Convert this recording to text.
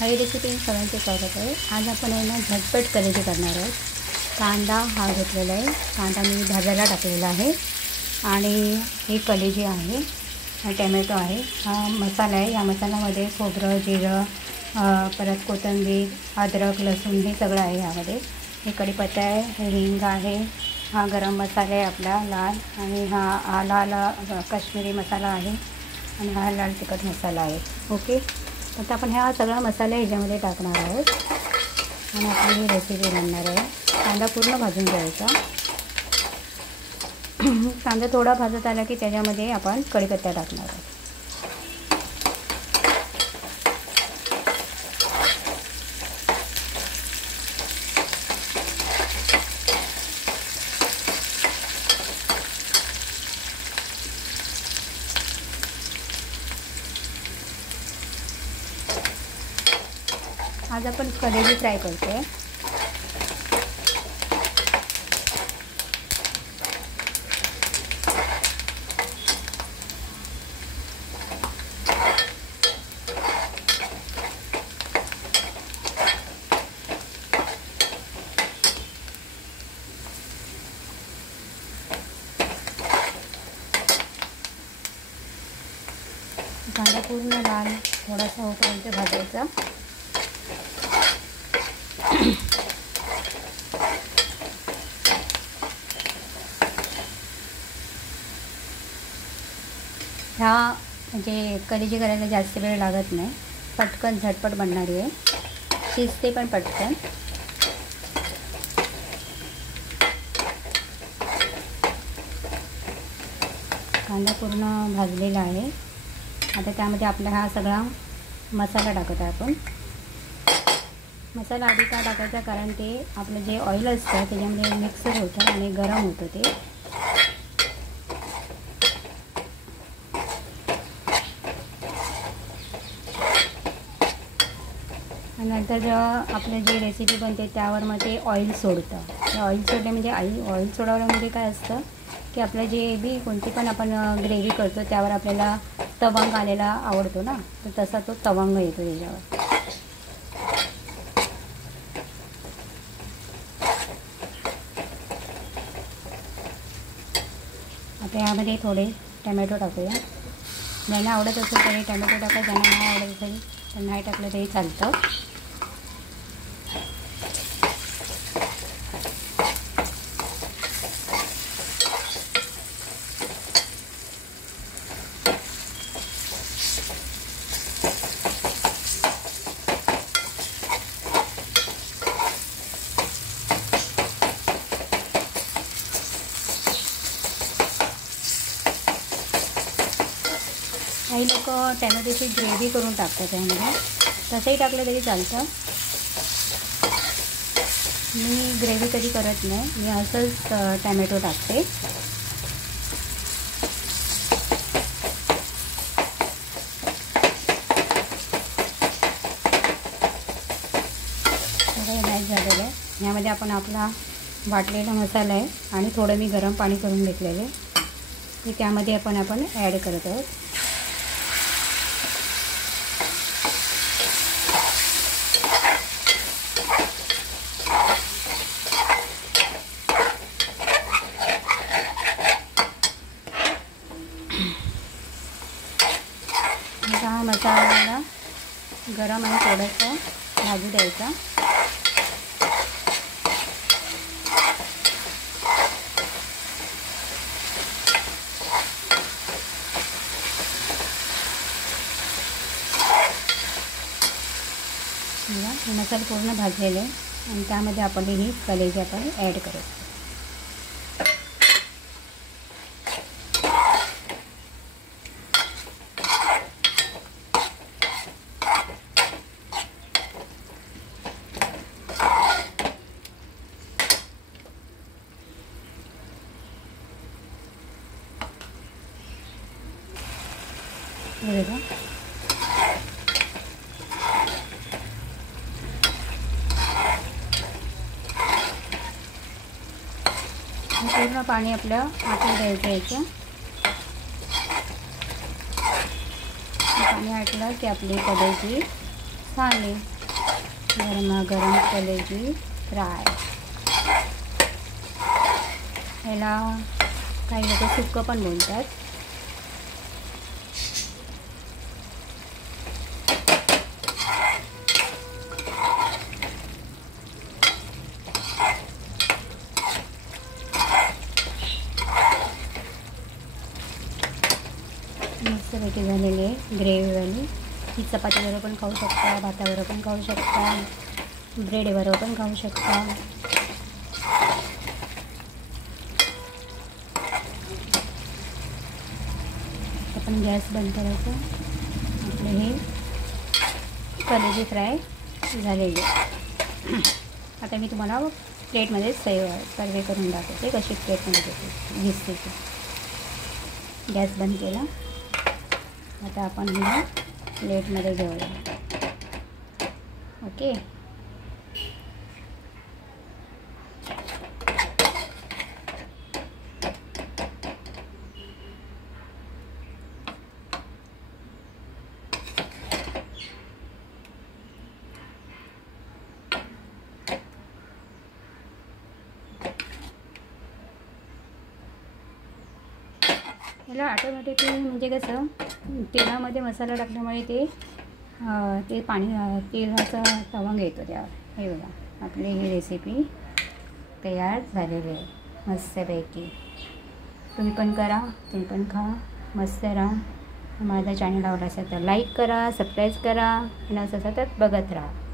नवी रेसिपी सगळ्यांचे स्वागत आहे। आज आपण आहे ना झटपट कलेजी करणार आहोत। कांदा हा घेतलेला आहे, कांदा मी भाजायला टाकलेला आहे आणि ही कलेजी आहे, हा टोमॅटो आहे, हा मसाला आहे। या मसाल्यामध्ये खोबरं, जिरं, परत कोथिंबीर, अद्रक, लसूण हे सगळं आहे यामध्ये। हे कढीपत्ता आहे, हे हिंग आहे, हा गरम मसाला आहे आपला लाल, आणि हा लाल काश्मीरी मसाला आहे आणि हा लाल तिखट मसाला आहे। ओके, आता आपण हा सगळा मसाला ह्याच्यामध्ये टाकणार आहोत आणि आपली ही रेसिपी बनणार आहे। कांदा पूर्ण भाजून घ्यायचा। कांदा थोडा भाजत आला की त्याच्यामध्ये आपण कढीपत्ता टाकणार आहोत। आज आपण कलेजी फ्राय करते। कांदा पूर्ण लाल थोडासा होईपर्यंत भाजायचा। ह्या म्हणजे कलेजी करायला जास्त वेळ लागत नाही, पटकन झटपट बनणारी आहे, शिजते पण पटकन। कांदा पूर्ण भाजलेला आहे। आता त्यामध्ये आपला हा सगळा मसाला टाकत आहे आपण। मसाला आधी का टाकायचा, कारण ते आपलं जे ऑइल असतं त्याच्यामध्ये मिक्सर होतं आणि गरम होतं ते। आणि नंतर जेव्हा आपलं जे रेसिपी बनते त्यावर मग ते ऑइल सोडतं। ते ऑइल सोडले म्हणजे ऑइल सोडवल्यामध्ये काय असतं की आपलं जे बी कोणती पण आपण ग्रेव्ही करतो त्यावर आपल्याला तवंग आलेला आवडतो ना, तर तसा तो तवंग येतो त्याच्यावर। आता यामध्ये थोडे टोमॅटो टाकूया। ज्यांना आवडत असेल तरी टोमॅटो टाका, ज्यांना नाही आवडत असेल तर नाही टाकलं तरी चालतं। काही लोक टोमॅटोची ग्रेव्ही करून टाकतात त्यामध्ये, तसंही टाकलं तरी चालतं। मी ग्रेव्ही कधी करत नाही, मी असंच टोमॅटो टाकते। थोडं मॅच झालेलं आहे। यामध्ये आपण आपला वाटलेला मसाला आहे आणि थोडं मी गरम पाणी करून घेतलेलं आहे ते त्यामध्ये आपण ॲड करत आहोत। हा मसाला गरम आणि थोडंसं भाजू द्यायचा। हे मसाले पूर्ण भाजलेले आहे आणि त्यामध्ये आपण ही कलेजी आपण ॲड करू। बघा पूर्ण पाणी आपलं आटून द्यायचं याचं। पाणी आटलं की आपली कढईची झाले गरमागरम कलेजी फ्राय. ह्याला काही लोक सुक्कं पण बोलतात. मस्तपैकी झालेली आहे ग्रेव्हीवाली. ही चपातीबरोबर पण खाऊ शकता, भाताबरोबर पण खाऊ शकता, ब्रेडबरोबर पण खाऊ शकता. आपण गॅस बंद करायचं. आपले हे कलेजी फ्राय झालेले. आता मी तुम्हाला प्लेटमध्ये सर्व करून दाखवते कशी प्लेटमध्ये दिसते ती. गॅस बंद केला. आता आपण हे प्लेटमध्ये घेऊया. ओके. याला ऑटोमॅटिकली म्हणजे कसं तेलामध्ये मसाला टाकल्यामुळे ते तेलाचा तवंग येतो त्यावर. हे बघा आपली ही रेसिपी तयार झालेली आहे मस्तपैकी. तुम्ही पण करा, तुम्ही पण खा, मस्त राहा. माझा चॅनल आवडला असेल तर लाईक करा, सबस्क्राईब करा आणि असं सतत बघत राहा.